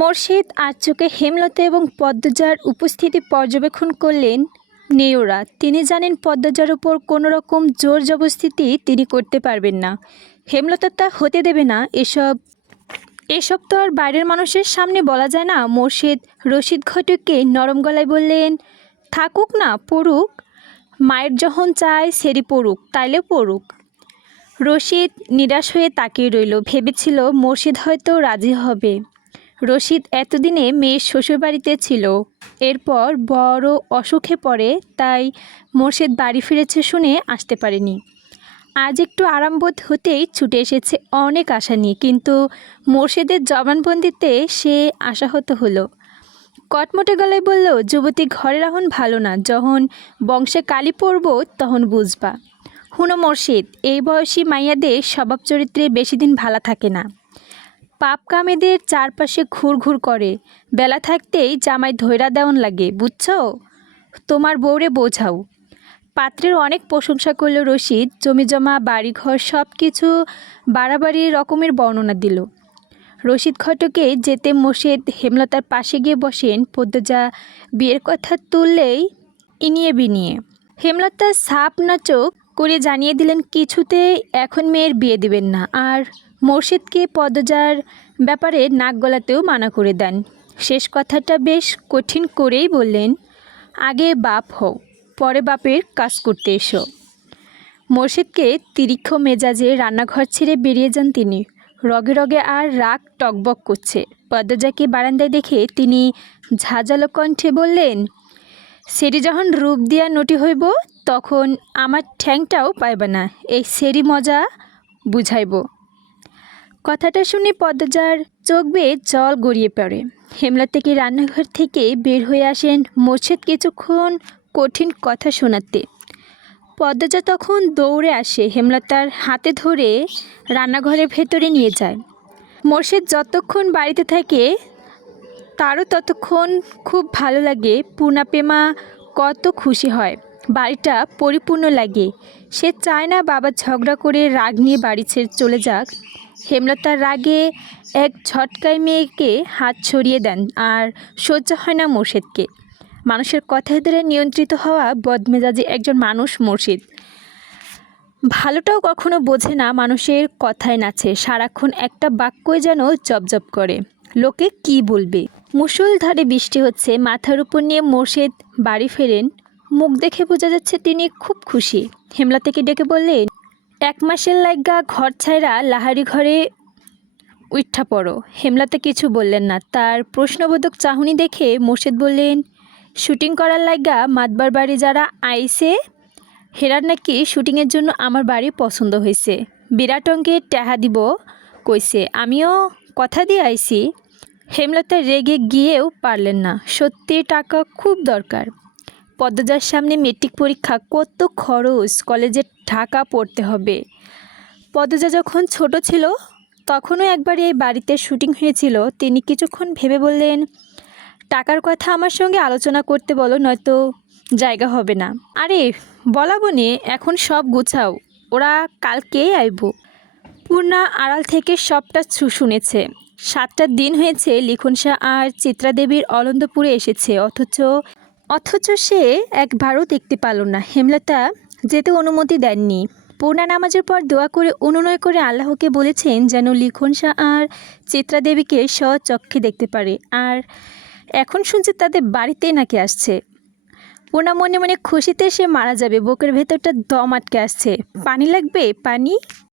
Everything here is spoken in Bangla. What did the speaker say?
মোরশেদ আর চোখে হেমলতা এবং পদ্মজার উপস্থিতি পর্যবেক্ষণ করলেন নেয়োরা। তিনি জানেন পদ্মজার উপর কোনো রকম জোর জবরদস্তি তিনি করতে পারবেন না। হেমলতা তা হতে দেবে না। এসব তো আর বাইরের মানুষের সামনে বলা যায় না। মোরশেদ রশিদ ঘটককে নরম গলায় বললেন, থাকুক না, পড়ুক। মায়ের যখন চায় সেরি পড়ুক, তাইলে পড়ুক। রশিদ নিরাশ হয়ে তাকিয়ে রইল। ভেবেছিল মোরশেদ হয়তো রাজি হবে। রশিদ এতদিনে মেয়ের শ্বশুরবাড়িতে ছিল, এরপর বড় অসুখে পড়ে, তাই মোরশেদ বাড়ি ফিরেছে শুনে আসতে পারেনি। আজ একটু আরামবোধ হতেই ছুটে এসেছে অনেক আশা নিয়ে, কিন্তু মোরশেদের জবানবন্দিতে সে আশাহত হলো। কটমটে গলায় বলল, যুবতী ঘরে রাখুন ভালো না, যখন বংশে কালি পড়ব তখন বুঝবা। হুনো মোরশেদ, এই বয়সী মাইয়াদের স্বভাব চরিত্রে বেশি দিন ভালা থাকে না। পাপ কামেদের চারপাশে ঘুর করে, বেলা থাকতেই জামাই ধৈরা দেওয়ান লাগে, বুঝছো? তোমার বউরে বোঝাও। পাত্রের অনেক প্রশংসা করল রশিদ। জমিজমা, বাড়িঘর সব কিছু বাড়াবাড়ি রকমের বর্ণনা দিল। রশিদ ঘটকে যেতে মোরশেদ হেমলতার পাশে গিয়ে বসেন। পদ্মজা বিয়ের কথা তুললেই ইনিয়ে বিনিয়ে। হেমলতা সাপ না চোখ করে জানিয়ে দিলেন কিছুতেই এখন মেয়ের বিয়ে দিবেন না, আর মোরশেদকে পদ্মজার ব্যাপারে নাক গলাতেও মানা করে দেন। শেষ কথাটা বেশ কঠিন করেই বললেন, আগে বাপ হও, পরে বাপের কাজ করতে এসো। মোরশেদকে তিরিক্ষ মেজাজে রান্নাঘর ছেড়ে বেরিয়ে যান তিনি। রগে রগে আর রাগ টকবক করছে। পদ্মজাকে বারান্দায় দেখে তিনি ঝাঁঝালো কণ্ঠে বললেন, সেরি যখন রূপ দিয়া নটি হইব তখন আমার ঠ্যাংটাও পাইবে না, এই সেরি মজা বুঝাইব। কথাটা শুনে পদ্মজার চোখ বেয়ে জল গড়িয়ে পড়ে। হেমলতাকে রান্নাঘর থেকে বের হয়ে আসেন মোরশেদ কিছুক্ষণ কঠিন কথা শোনাতে। পদ্মজা তখন দৌড়ে আসে, হেমলতার হাতে ধরে রান্নাঘরের ভেতরে নিয়ে যায়। মোরশেদ যতক্ষণ বাড়িতে থাকে তারও ততক্ষণ খুব ভালো লাগে। পূর্ণাপেমা কত খুশি হয়, বাড়িটা পরিপূর্ণ লাগে। সে চায় না বাবা ঝগড়া করে রাগ নিয়ে বাড়ি ছেড়ে চলে যাক। হেমলতার রাগে এক ঝটকায় মেয়েকে হাত ছড়িয়ে দেন, আর সহ্য হয় না মোরশেদকে। মানুষের কথায় ধরে নিয়ন্ত্রিত হওয়া বদমেজাজি একজন মানুষ মোরশেদ। ভালোটাও কখনো বোঝে না, মানুষের কথায় নাচে, সারাক্ষণ একটা বাক্যই যেন জপজপ করে, লোকে কি বলবে। মুষলধারে বৃষ্টি হচ্ছে, মাথার উপর নিয়ে মোরশেদ বাড়ি ফেরেন। মুখ দেখে বোঝা যাচ্ছে তিনি খুব খুশি। হেমলতাকে ডেকে বললেন, 1 মাসের লাইগা ঘর ছাইরা লাহারি ঘরে উঠা পড়ো। হেমলতা কিছু বললেন না। তার প্রশ্নবোধক চাহনি দেখে মোরশেদ বললেন, শুটিং করার লাইগা মাতবার বাড়ি যারা আইছে হেরার নাকি শুটিংয়ের জন্য আমার বাড়ি পছন্দ হয়েছে, বিরাট অঙ্কের টাকা দিব কইছে, আমিও কথা দিয়ে আইছি। হেমলতা রেগে গিয়েও পারলেন না, সত্যি টাকা খুব দরকার। পদ্মজার সামনে মেট্রিক পরীক্ষা, কত খরচ, কলেজে ঢাকা পড়তে হবে। পদ্মজা যখন ছোট ছিল তখনও একবার এই বাড়িতে শুটিং হয়েছিল। তিনি কিছুক্ষণ ভেবে বললেন, টাকার কথা আমার সঙ্গে আলোচনা করতে বলো, নয়তো জায়গা হবে না। আরে বলাবো নে, এখন সব গুছাও, ওরা কালকেই আইব। পূর্ণা আড়াল থেকে সবটা শুনেছে। 7টা দিন হয়েছে লিখন শাহ আর চিত্রাদেবীর অলন্দপুরে এসেছে, অথচ সে একবারও দেখতে পারল না। হেমলতা যেতে অনুমতি দেননি। পূর্ণা নামাজের পর দোয়া করে অনুনয় করে আল্লাহকে বলেছেন যেন লিখন শাহ আর চিত্রাদেবীকে স্বচক্ষে দেখতে পারে। আর এখন শুনছে তাদের বাড়িতেই নাকি আসছে। পূর্ণা মনে মনে খুশিতে সে মারা যাবে। বুকের ভেতরটা দম আটকে আসছে। পানি লাগবে, পানি।